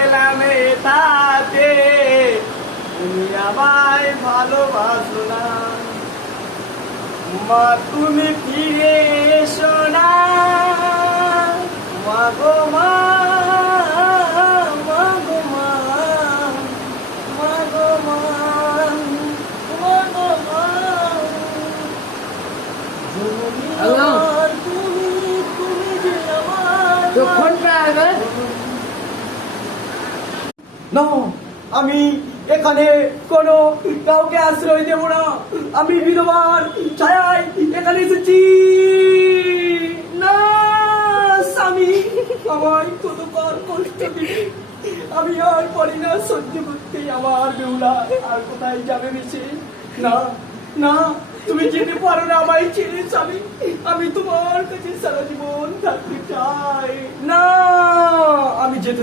এলাম এটাতে তুমি আমায় ভালোবাসো না। মা তুমি ফিরে এসো না, মা গো মা, মা গো মা, মা গো মা, মা গো মা। Hello. তুমি তুমি যে আমার Your phone driver. না, আমি এখানে কোনো কাউকে আশ্রয় দেব না। আমি বিধবার ছায়ায় এখানে এসেছি। না স্বামী, আমায় কতবার কষ্ট দিবে, আমি আর পারি না সহ্য করতে। আমার বেহুলা আর কোথায় যাবে মিশে? না না, তুমি যেতে পারো না আমায় ছেড়ে স্বামী। আমি তোমার কাছে সারা জীবন থাকতে চাই। না, আমি যেতে